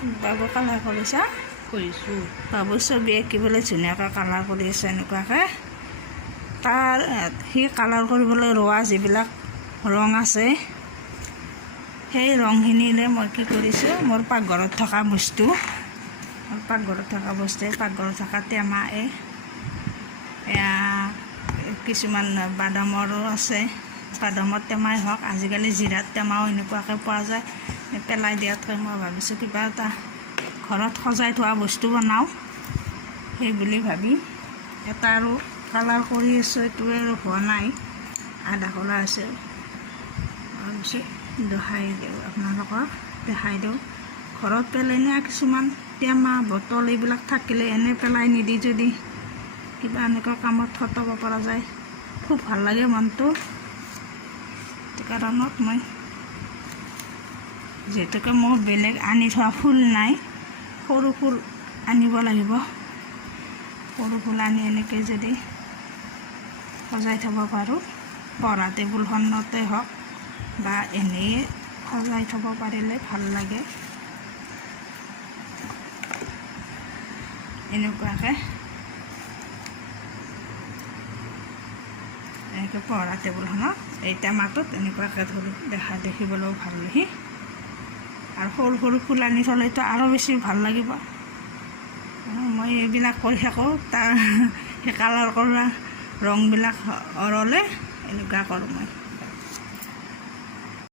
বাবু colour কৰিছা? কৰিছোঁ। বাবু ছবি আঁকিবলৈ ধুনীয়াকৈ কালাৰ কৰি আছে এনেকুৱাকৈ। সি কালাৰ কৰিবলৈ ৰোৱা যিবিলাক ৰং আছে সেই ৰংখিনিৰে মই কি কৰিছোঁ, মোৰ পাকঘৰত থকা বস্তু, পাকঘৰত থকা টেমা এয়া কিছুমান বাদামৰো আছে, বাদামৰ টেমাই হওক, আজিকালি জিৰাৰ টেমাও এনেকুৱাকৈ পোৱা যায়। পেলাই দিয়াতকৈ মই ভাবিছোঁ কিবা এটা ঘৰত সজাই থোৱা বস্তু বনাওঁ, সেই বুলি ভাবি এটা আৰু কালাৰ কৰি আছোঁ। এইটোৱে আৰু হোৱা নাই, আধা কৰা আছে। ভাবিছোঁ দেখাই দিওঁ, আপোনালোকক দেখাই দিওঁ। ঘৰত পেলাই নিয়া কিছুমান টেমা বটল এইবিলাক থাকিলে এনে পেলাই নিদি যদি কিবা এনেকুৱা কামত খটাব পৰা যায়, খুব ভাল লাগে মনটো। সেইটো কাৰণত মই যিহেতুকে মোৰ বেলেগ আনি থোৱা ফুল নাই, সৰু ফুল আনিব লাগিব। সৰু ফুল আনি এনেকৈ যদি সজাই থ'ব পাৰোঁ, পঢ়া টেবুলখনতে হওক বা এনেই সজাই থ'ব পাৰিলে ভাল লাগে। এনেকুৱাকৈ এনেকৈ পঢ়া টেবুলখনত এই টেমাটোত এনেকুৱাকৈ ধৰি দেখিবলৈও ভাল দেখি, আৰু সৰু সৰু ফুল আনি থ'লেতো আৰু বেছি ভাল লাগিব। মই এইবিলাক কৰি থাকোঁ, সেই কালাৰ কৰা ৰংবিলাক অৰলে এনেকুৱা কৰোঁ মই।